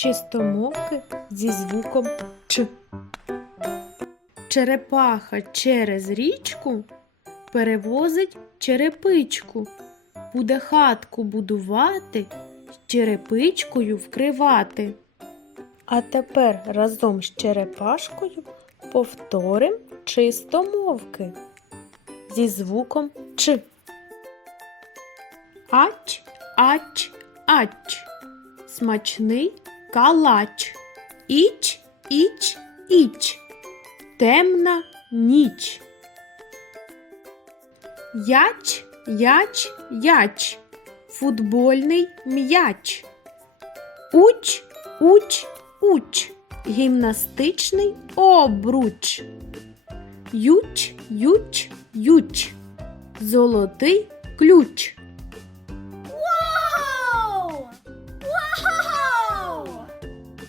чистомовки зі звуком Ч. Черепаха через річку перевозить черепичку. Буде хатку будувати, черепичкою вкривати. А тепер разом з черепашкою повторим чистомовки зі звуком Ч. Ач, ач, ач. Смачний калач. Іч, іч, іч. Темна ніч. Яч, яч, яч. Футбольний м'яч. Уч, уч, уч. Гімнастичний обруч. Юч, юч, юч. Золотий ключ.